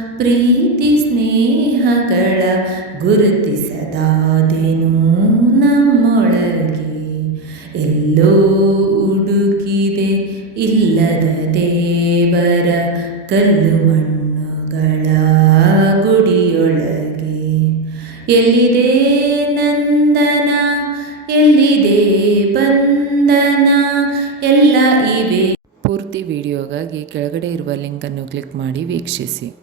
ಪ್ರೀತಿ ಸ್ನೇಹಗಳ ಗುರುತಿಸದಾದೇನು ನಮ್ಮೊಳಗೆ. ಎಲ್ಲೋ ಹುಡುಕಿದೆ ಇಲ್ಲದ ದೇವರ ಕಲ್ಲು ಮಣ್ಣುಗಳ ಗುಡಿಯೊಳಗೆ. ಎಲ್ಲಿದೆ ನಂದನ, ಎಲ್ಲಿದೆ ಬಂಧನ ಎಲ್ಲ ಇವೆ. ಪೂರ್ತಿ ವಿಡಿಯೋಗಾಗಿ ಕೆಳಗಡೆ ಇರುವ ಲಿಂಕನ್ನು ಕ್ಲಿಕ್ ಮಾಡಿ ವೀಕ್ಷಿಸಿ.